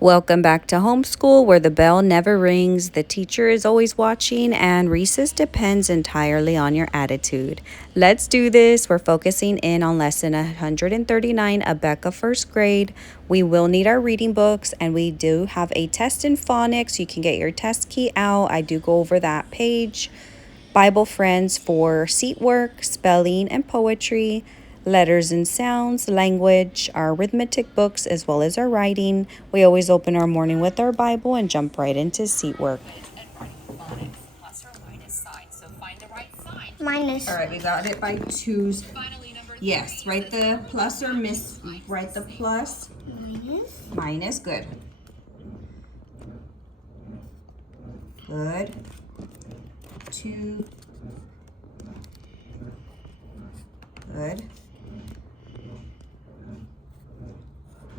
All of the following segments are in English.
Welcome back to Homeschool, where the bell never rings, the teacher is always watching, and recess depends entirely on your attitude. Let's do this. We're focusing in on lesson 139, Abeka first grade. We will need our reading books, and we do have a test in phonics. You can get your test key out. I do go over that page. Bible Friends for seat work, spelling, and poetry. Letters and sounds, language, our arithmetic books, as well as our writing. We always open our morning with our Bible and jump right into seat work. Minus. All right, we got it by twos. Yes, write the plus or miss. Write the plus. Minus. Minus, good. Good. 2. Good.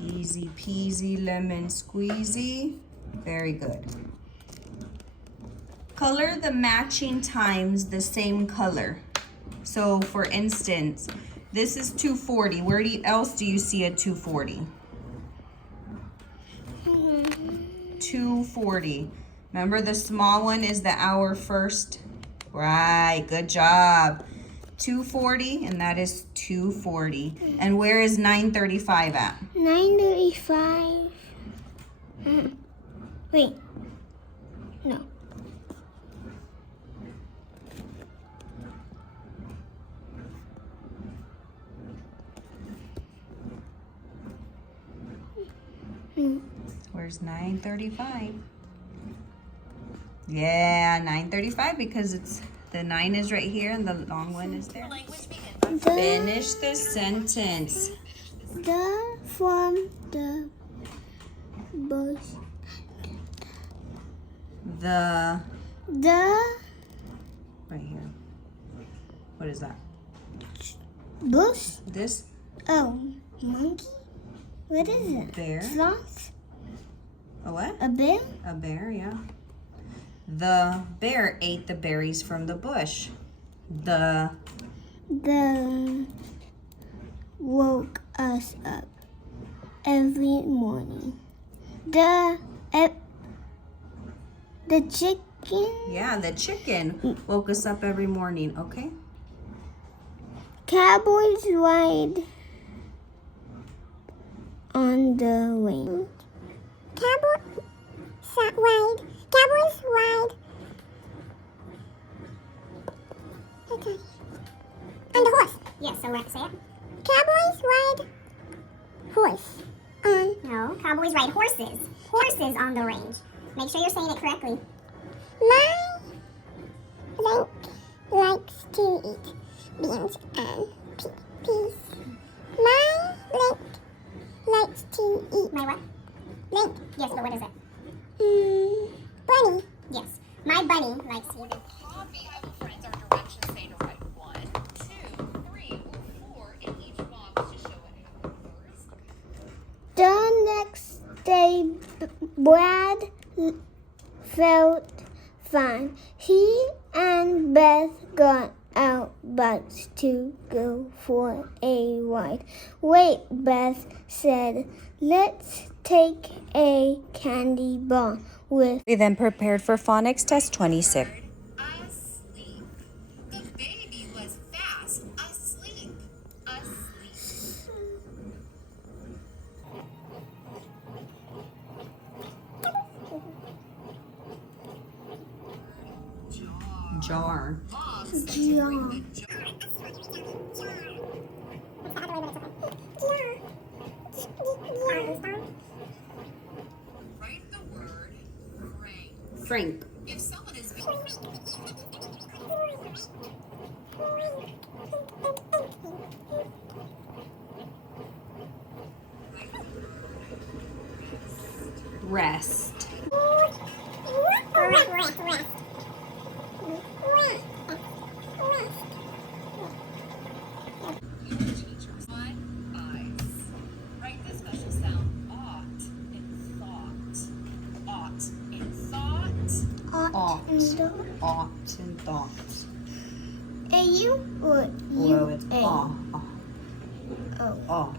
Easy peasy lemon squeezy. Very good. Color the matching times the same color. So for instance, this is 240. Where else do you see a 240? 240. Remember, the small one is the hour first? Right, good job. 240, and that is 240. And where is 935 at? 935. Wait. No. Where's 935? Yeah, 935, because it's the 9 is right here and the long one is there. Finish the sentence. From the bush. The right here. What is that? Bush? This? Oh, monkey? What is it? Bear. Sloth? A what? A bear? A bear, yeah. The bear ate the berries from the bush. The woke us up every morning. The chicken? Yeah, the chicken woke us up every morning, okay? Cowboys ride on the range. Cowboys ride. Okay. On the horse. Yes, so let's say it. Cowboys ride horse. No, cowboys ride horses. Horses on the range. Make sure you're saying it correctly. My Link likes to eat beans and peas. My Link likes to eat. My what? Link. Yes, but what is it? Bunny. Yes. My bunny likes to eat. Bible friends are directions say to write 1, 2, 3, or 4 in each box to show what happened first. The next day, Brad felt fine. He and Beth got out bikes to go for a ride. Wait, Beth said, let's take a candy bar with. We then prepared for phonics test 26. Asleep. The baby was fast asleep. Asleep. Jar. Write the word Frank. Frank. If someone is Rest. eyes. Write the special sound ought in thought. Ought in thought. Ought and thought. A-U or Well, it's U-A? aw. Oh. Aw.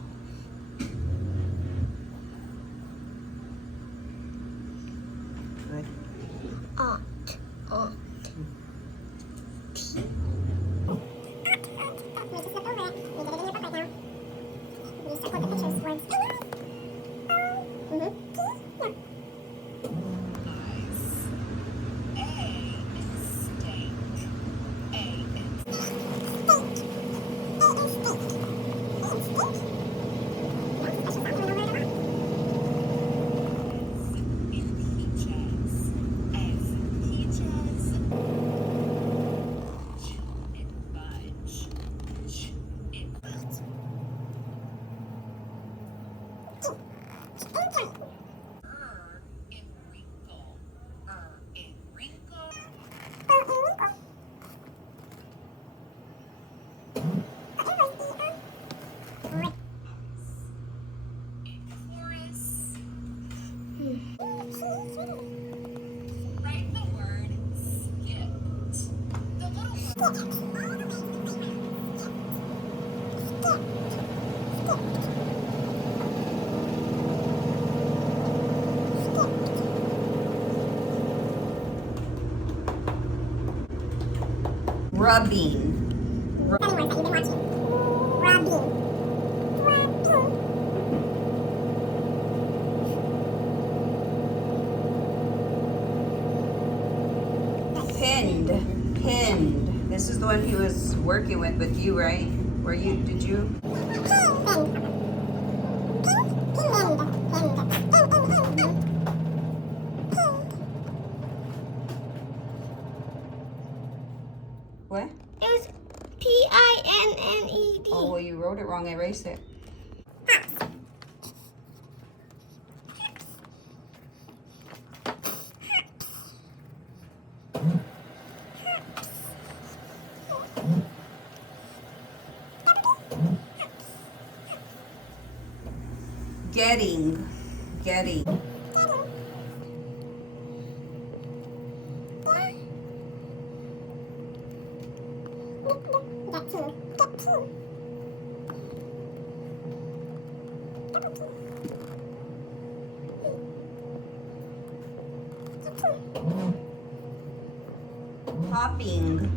Write the word skipped. The little Rubbing. Anyone that you've been watching. Rubbing. Pinned. This is the one he was working with you, right? Did you? What? It was Pinned. Oh, well, you wrote it wrong. Erase it. Getting. Hopping.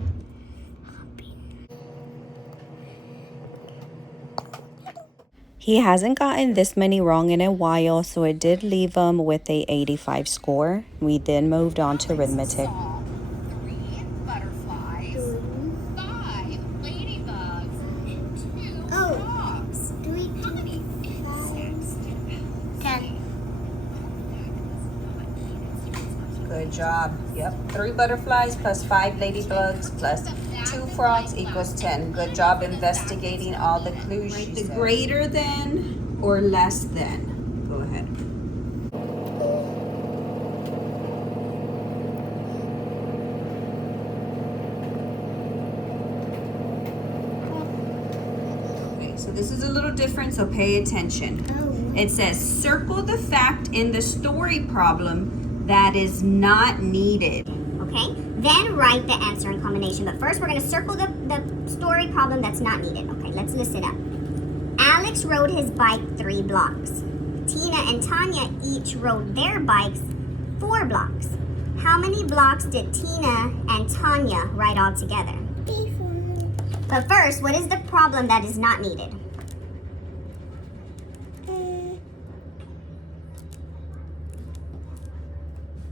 He hasn't gotten this many wrong in a while, so it did leave him with a 85 score. We then moved on to arithmetic. saw 3 butterflies, 5 ladybugs, and 2 frogs. How many insects did that say? Good job. Yep. 3 butterflies plus 5 ladybugs plus 2 frogs equals 10. Good job investigating all the clues. Write the greater than or less than. Go ahead. Okay, so this is a little different, so pay attention. It says circle the fact in the story problem that is not needed. Okay, then write the answer in combination. But first, we're going to circle the story problem that's not needed. Okay, let's listen up. Alex rode his bike 3 blocks. Tina and Tanya each rode their bikes 4 blocks. How many blocks did Tina and Tanya ride all together? But first, what is the problem that is not needed?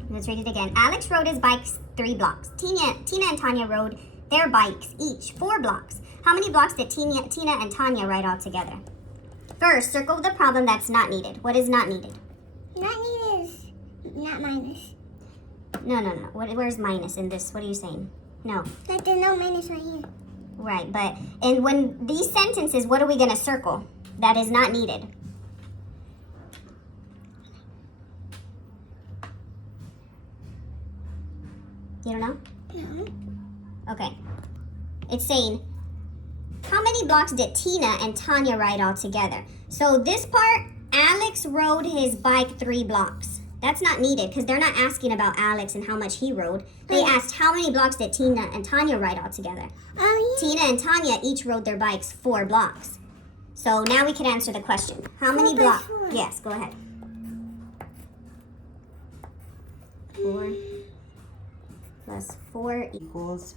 Let's read it again. Alex rode his bikes 3 blocks. Tina and Tanya rode their bikes each 4 blocks. How many blocks did Tina and Tanya ride all together? First, circle the problem that's not needed. What is not needed? Not needed is not minus. No. Where's minus in this? What are you saying? No. Like there's no minus right here. Right, but and when these sentences, what are we going to circle? That is not needed. You don't know? No. Okay. It's saying, how many blocks did Tina and Tanya ride all together? So this part, Alex rode his bike 3 blocks. That's not needed because they're not asking about Alex and how much he rode. They asked how many blocks did Tina and Tanya ride all together. Oh, yeah. Tina and Tanya each rode their bikes 4 blocks. So now we can answer the question. How many 4 blocks? plus 4. Yes, go ahead. 4 plus 4 equals.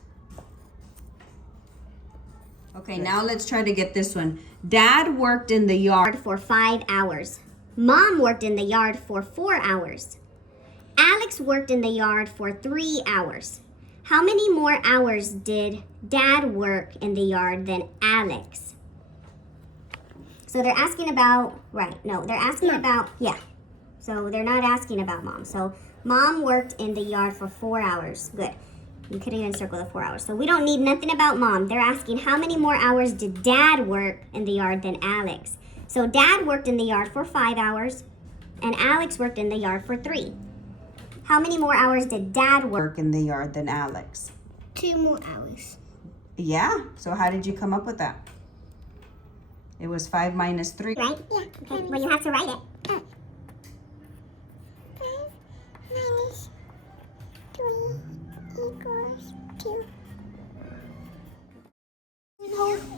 Okay, now let's try to get this one. Dad worked in the yard. For 5 hours. Mom worked in the yard for 4 hours. Alex worked in the yard for 3 hours. How many more hours did Dad work in the yard than Alex? So they're asking about, they're asking about, So they're not asking about Mom. So Mom worked in the yard for 4 hours. Good. You could even circle the 4 hours. So we don't need nothing about Mom. They're asking how many more hours did Dad work in the yard than Alex? So Dad worked in the yard for 5 hours, and Alex worked in the yard for 3. How many more hours did Dad work In the yard than Alex. 2 more hours. Yeah, so how did you come up with that? It was 5 minus 3. right? Yeah. Okay, well, you have to write it. minus 3 equals 2.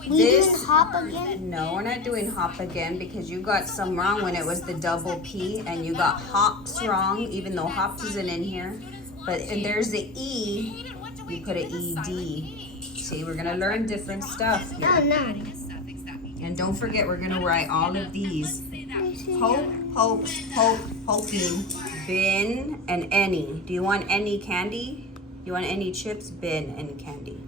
This, hop again? no, we're not doing hop again because you got some wrong when it was the double P, and you got hops wrong, even though hops isn't in here. But and there's the E, you put an ED. See, we're gonna learn different stuff here. Oh, no. And don't forget, we're gonna write all of these. Hope, hopes, hope, hoping, bin, and any. Do you want any candy? You want any chips? Bin, and candy.